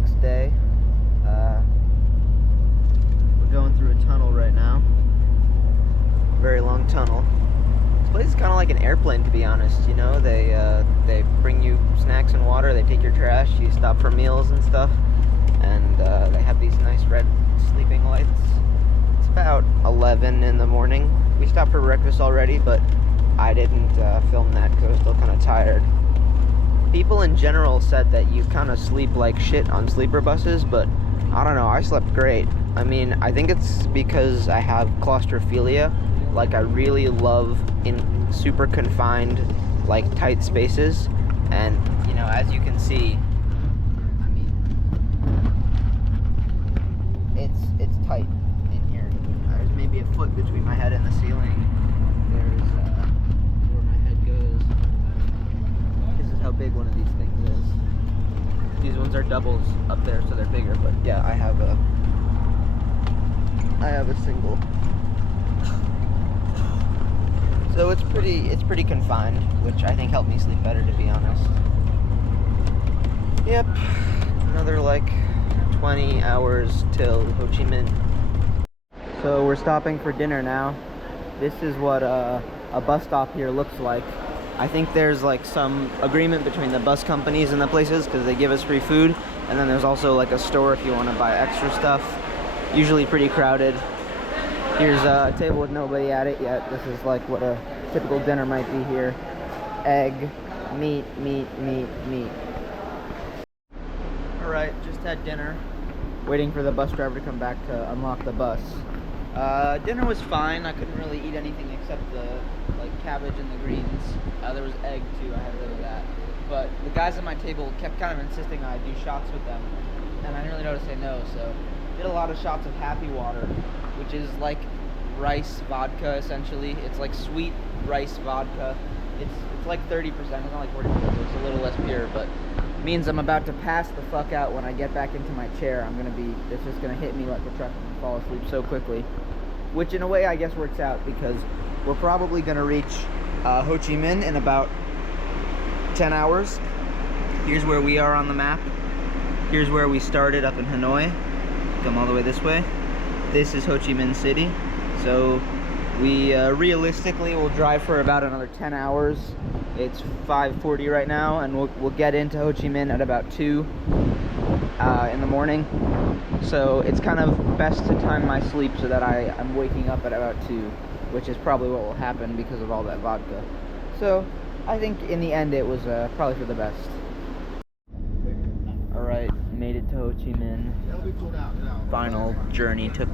next day. We're going through a tunnel right now. Very long tunnel. This place is kind of like an airplane, to be honest. You know, they bring you snacks and water. They take your trash. You stop for meals and stuff. And they have these nice red sleeping lights. It's about 11 in the morning. We stopped for breakfast already, but I didn't film that because I was still kind of tired. People in general said that you kind of sleep like shit on sleeper buses, but I don't know, I slept great. I mean, I think it's because I have claustrophilia. Like, I really love in super confined, like, tight spaces. And, you know, as you can see, I mean, it's tight in here. There's maybe a foot between my head and the ceiling. There's where my head goes. This is how big one of these things is. These ones are doubles up there, so they're bigger. But yeah, I have a single. So it's pretty confined, which I think helped me sleep better, to be honest. Yep, another like 20 hours till Ho Chi Minh. So we're stopping for dinner now. This is what a bus stop here looks like. I think there's like some agreement between the bus companies and the places because they give us free food. And then there's also like a store if you want to buy extra stuff. Usually pretty crowded. Here's a table with nobody at it yet. This is like what a typical dinner might be here. Egg, meat, meat, meat, meat. Alright, just had dinner. Waiting for the bus driver to come back to unlock the bus. Dinner was fine. I couldn't really eat anything except the cabbage and the greens. There was egg too. I had a little of that. But the guys at my table kept kind of insisting I do shots with them, and I didn't really know to say no. So did a lot of shots of Happy Water, which is like rice vodka essentially. It's like sweet rice vodka. It's like 30%. It's not like 40%. So it's a little less pure, but it means I'm about to pass the fuck out when I get back into my chair. It's just gonna hit me like a truck and fall asleep so quickly. Which in a way I guess works out because we're probably gonna reach Ho Chi Minh in about 10 hours. Here's where we are on the map. Here's where we started up in Hanoi. Come all the way this way. This is Ho Chi Minh City. So we realistically will drive for about another 10 hours. It's 5:40 right now, and we'll get into Ho Chi Minh at about 2 in the morning. So it's kind of best to time my sleep so that I'm waking up at about 2, which is probably what will happen because of all that vodka. So I think in the end it was probably for the best. Alright, made it to Ho Chi Minh. Final journey took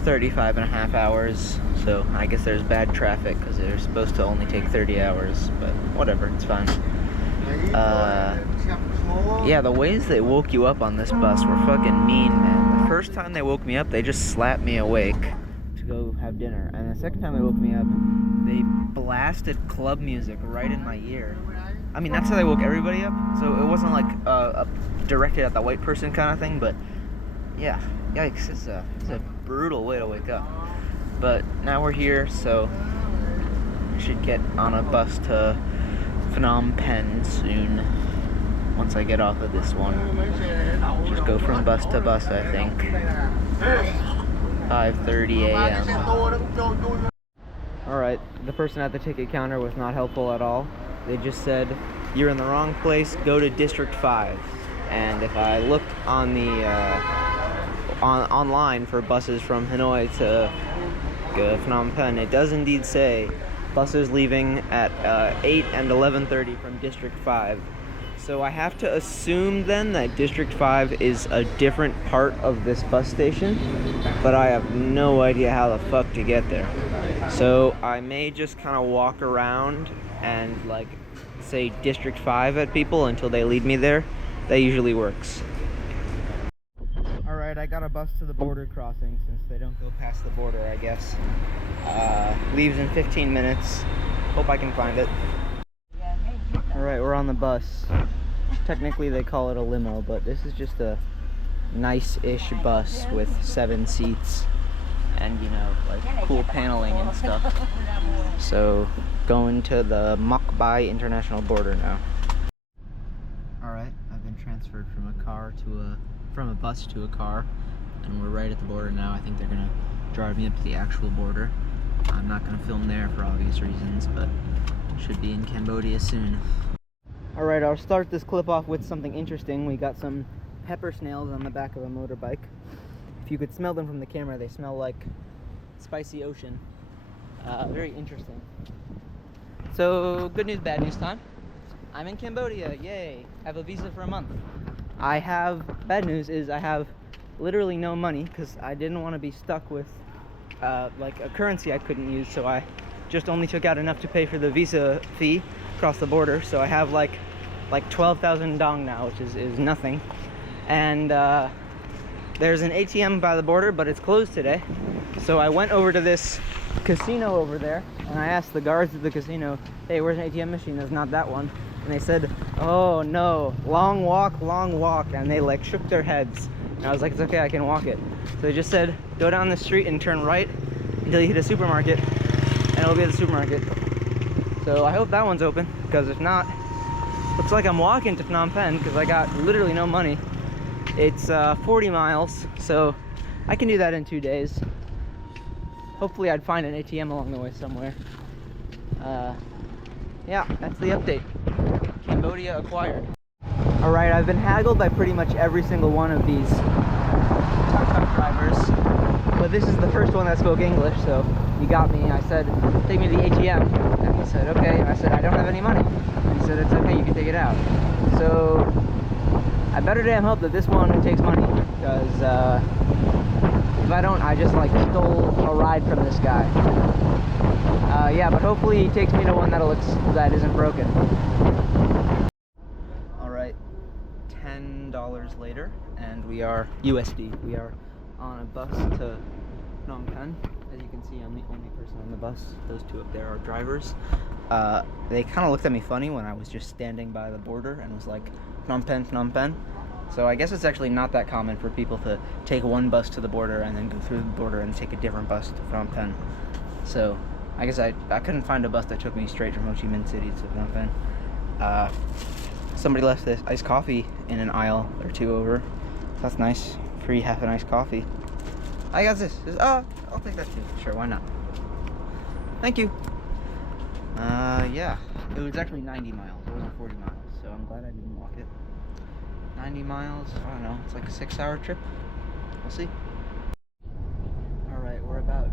35 and a half hours, so I guess there's bad traffic because they're supposed to only take 30 hours, but whatever, it's fine. Yeah, the ways they woke you up on this bus were fucking mean, man. The first time they woke me up, they just slapped me awake to go have dinner, and the second time they woke me up, they blasted club music right in my ear. I mean, that's how they woke everybody up, so it wasn't like directed at the white person kind of thing, but yeah, yikes, it's a brutal way to wake up. But now we're here, so I should get on a bus to Phnom Penh soon. Once I get off of this one, just go from bus to bus, I think. 5:30 a.m. Alright, the person at the ticket counter was not helpful at all. They just said, "You're in the wrong place, go to District 5. And if I looked on the online for buses from Hanoi to Phnom Penh, it does indeed say buses leaving at 8 and 11:30 from District 5. So I have to assume then that District 5 is a different part of this bus station, but I have no idea how the fuck to get there. So I may just kind of walk around and like say District 5 at people until they lead me there. That usually works. Alright, I got a bus to the border crossing since they don't go past the border, I guess. Leaves in 15 minutes. Hope I can find it. Alright, we're on the bus. Technically they call it a limo, but this is just a nice-ish bus with 7 seats and, you know, like cool paneling and stuff. So, going to the Mok Bai International Border now. Alright, I've been been transferred from a bus to a car, and we're right at the border now. I think they're gonna drive me up to the actual border. I'm not gonna film there for obvious reasons, but should be in Cambodia soon. All right, I'll start this clip off with something interesting. We got some pepper snails on the back of a motorbike. If you could smell them from the camera, they smell like spicy ocean. Very interesting. So, good news, bad news time. I'm in Cambodia, yay. I have a visa for a month. Bad news is I have literally no money because I didn't want to be stuck with like a currency I couldn't use, so I just only took out enough to pay for the visa fee across the border. So I have like 12,000 dong now, which is nothing. And there's an ATM by the border, but it's closed today. So I went over to this casino over there, and I asked the guards at the casino, hey, where's an ATM machine? There's not that one. And they said, oh no, long walk, and they like shook their heads. And I was like, it's okay, I can walk it. So they just said, go down the street and turn right until you hit a supermarket, and it'll be at the supermarket. So I hope that one's open, because if not, looks like I'm walking to Phnom Penh, because I got literally no money. It's 40 miles, so I can do that in 2 days. Hopefully I'd find an ATM along the way somewhere. Yeah, that's the update. Cambodia acquired. Alright, I've been haggled by pretty much every single one of these tuk-tuk drivers, but this is the first one that spoke English, so he got me. I said, take me to the ATM, and he said, okay, and I said, I don't have any money. He said, it's okay, you can take it out. So, I better damn hope that this one takes money, because if I don't, I just like stole a ride from this guy. Yeah, but hopefully he takes me to one that isn't broken. Alright, $10 later, and we are USD. We are on a bus to Phnom Penh. As you can see, I'm the only person on the bus. Those two up there are drivers. They kind of looked at me funny when I was just standing by the border and was like, Phnom Penh, Phnom Penh. So I guess it's actually not that common for people to take one bus to the border and then go through the border and take a different bus to Phnom Penh. So I guess I couldn't find a bus that took me straight from Ho Chi Minh City to Phnom Penh. Somebody left this iced coffee in an aisle or two over. That's nice. Free half an iced coffee. I got this. I'll take that too. Sure, why not? Thank you. Yeah. It was actually 90 miles. It wasn't 40 miles. So I'm glad I didn't walk it. 90 miles, I don't know, it's like a 6-hour trip. We'll see. Alright, we're about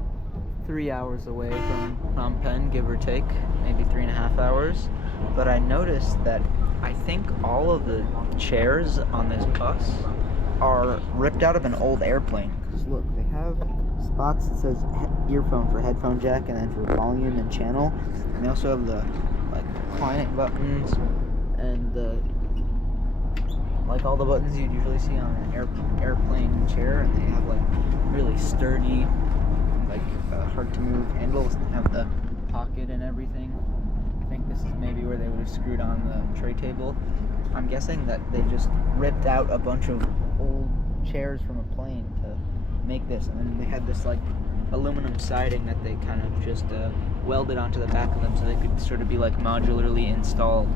3 hours away from Phnom Penh, give or take, maybe 3.5 hours. But I noticed that I think all of the chairs on this bus are ripped out of an old airplane. Because look, they have spots that says earphone for headphone jack and then for volume and channel. And they also have the like reclining buttons and the like all the buttons you'd usually see on an airplane chair, and they have like really sturdy, like hard to move handles. They have the pocket and everything. I think this is maybe where they would have screwed on the tray table. I'm guessing that they just ripped out a bunch of old chairs from a plane to make this, and then they had this like aluminum siding that they kind of just welded onto the back of them so they could sort of be like modularly installed.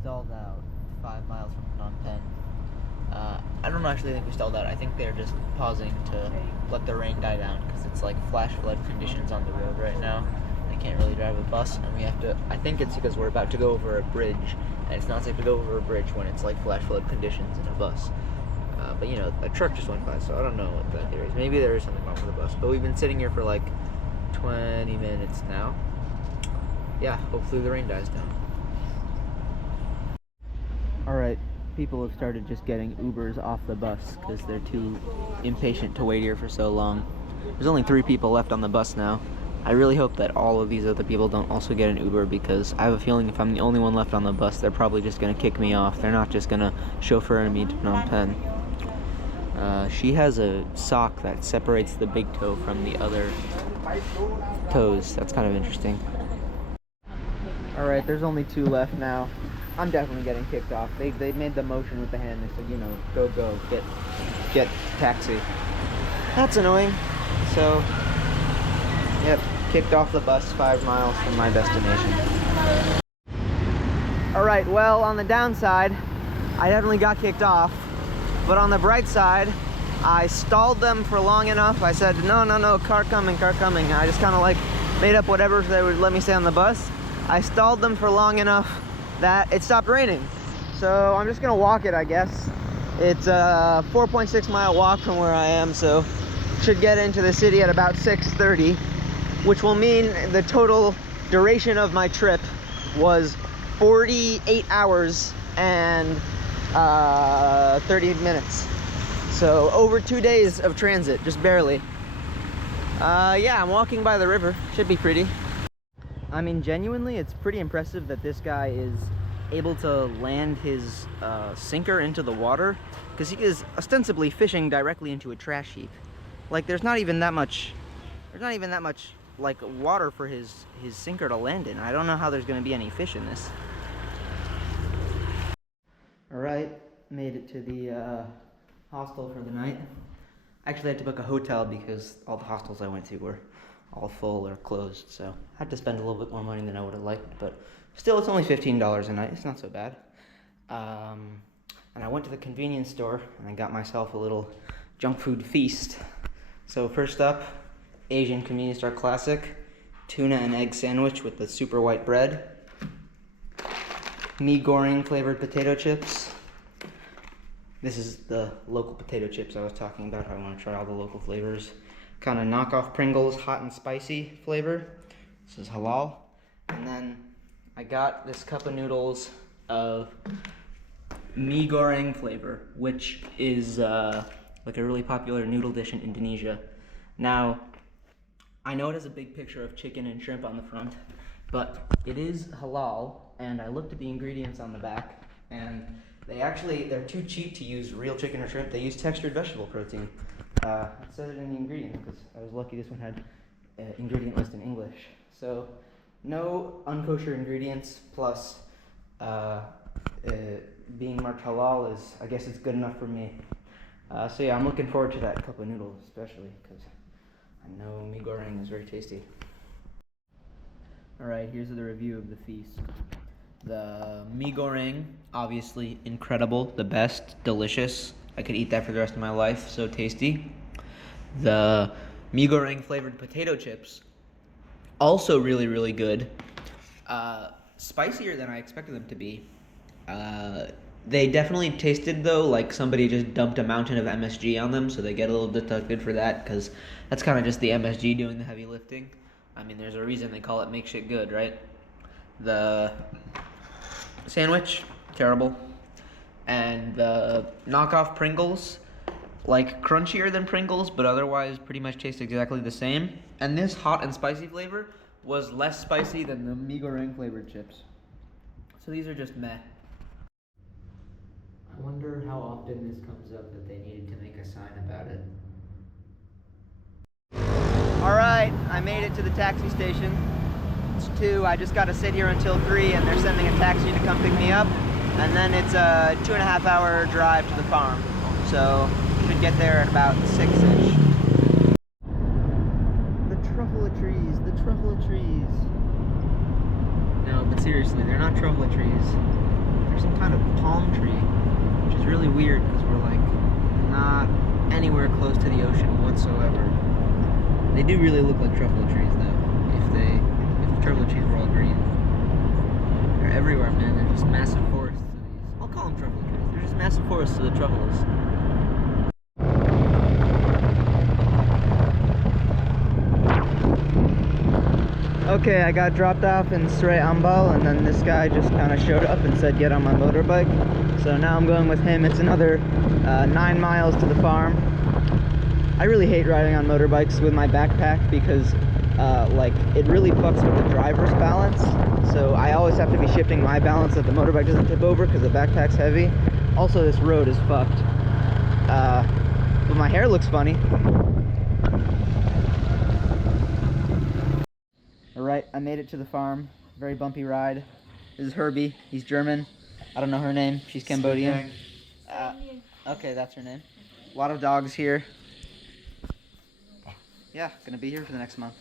Stalled out 5 miles from Phnom Penh. I don't actually think we stalled out. I think they're just pausing to let the rain die down because it's like flash flood conditions on the road right now. They can't really drive a bus, and we have to. I think it's because we're about to go over a bridge, and it's not safe to go over a bridge when it's like flash flood conditions in a bus. But you know, a truck just went by, so I don't know what that theory is. Maybe there is something wrong with the bus. But we've been sitting here for like 20 minutes now. Yeah, hopefully the rain dies down. Alright, people have started just getting Ubers off the bus because they're too impatient to wait here for so long. There's only 3 people left on the bus now. I really hope that all of these other people don't also get an Uber, because I have a feeling if I'm the only one left on the bus, they're probably just going to kick me off. They're not just going to chauffeur me to Phnom Penh. She has a sock that separates the big toe from the other toes. That's kind of interesting. Alright, there's only 2 left now. I'm definitely getting kicked off. They made the motion with the hand. They said, you know, go, get taxi. That's annoying. So, yep, kicked off the bus 5 miles from my destination. All right, well, on the downside, I definitely got kicked off. But on the bright side, I stalled them for long enough. I said, no, car coming, car coming. And I just kind of like made up whatever so they would let me stay on the bus. I stalled them for long enough that it stopped raining. So I'm just gonna walk it, I guess. It's a 4.6 mile walk from where I am, so should get into the city at about 6:30, which will mean the total duration of my trip was 48 hours and 30 minutes. So over 2 days of transit, just barely. Yeah, I'm walking by the river. Should be pretty. I mean, genuinely, it's pretty impressive that this guy is able to land his sinker into the water, because he is ostensibly fishing directly into a trash heap. Like, there's not even that much like water for his sinker to land in. I don't know how there's going to be any fish in this. All right, made it to the hostel for the night. Actually, I had to book a hotel because all the hostels I went to were all full or closed, so I had to spend a little bit more money than I would have liked, but still, it's only $15 a night. It's not so bad. And I went to the convenience store and I got myself a little junk food feast. So first up, Asian convenience store classic, tuna and egg sandwich with the super white bread. Mee Goreng flavored potato chips. This is the local potato chips I was talking about. I want to try all the local flavors. Kind of knockoff Pringles, hot and spicy flavor. This is halal. And then I got this cup of noodles of Mee Goreng flavor, which is like a really popular noodle dish in Indonesia. Now, I know it has a big picture of chicken and shrimp on the front, but it is halal, and I looked at the ingredients on the back, and they're too cheap to use real chicken or shrimp. They use textured vegetable protein. It says it in the ingredients, because I was lucky this one had ingredient list in English. So, no unkosher ingredients, plus being marked halal is, I guess it's good enough for me. So yeah, I'm looking forward to that cup of noodles, especially, because I know Mee Goreng is very tasty. Alright, here's the review of the feast. The Mee Goreng, obviously incredible, the best, delicious. I could eat that for the rest of my life, so tasty. The Mee Goreng flavored potato chips, also really, really good. Spicier than I expected them to be. They definitely tasted, though, like somebody just dumped a mountain of MSG on them, so they get a little deducted for that, because that's kind of just the MSG doing the heavy lifting. I mean, there's a reason they call it make shit good, right? The sandwich, terrible. And the knockoff Pringles, like crunchier than Pringles, but otherwise pretty much taste exactly the same. And this hot and spicy flavor was less spicy than the Mee Goreng flavored chips. So these are just meh. I wonder how often this comes up that they needed to make a sign about it. Alright, I made it to the taxi station. It's 2, I just gotta sit here until 3, and they're sending a taxi to come pick me up. And then it's a 2.5 hour drive to the farm. So, should get there at about 6-ish. The truffle trees, the truffle trees. No, but seriously, they're not truffle trees. They're some kind of palm tree. Which is really weird because we're like not anywhere close to the ocean whatsoever. They do really look like truffle trees though, if the truffle trees were all green. They're everywhere, man. They're just massive forests of these. I'll call them truffle trees. They're just massive forests of the truffles. Okay, I got dropped off in Serai Ambal, and then this guy just kind of showed up and said get on my motorbike. So now I'm going with him. It's another 9 miles to the farm. I really hate riding on motorbikes with my backpack because like it really fucks with the driver's balance. So I always have to be shifting my balance so that the motorbike doesn't tip over because the backpack's heavy. Also, this road is fucked. But my hair looks funny. Alright, I made it to the farm. Very bumpy ride. This is Herbie. He's German. I don't know her name. She's Cambodian. Okay, that's her name. A lot of dogs here. Yeah, gonna be here for the next month.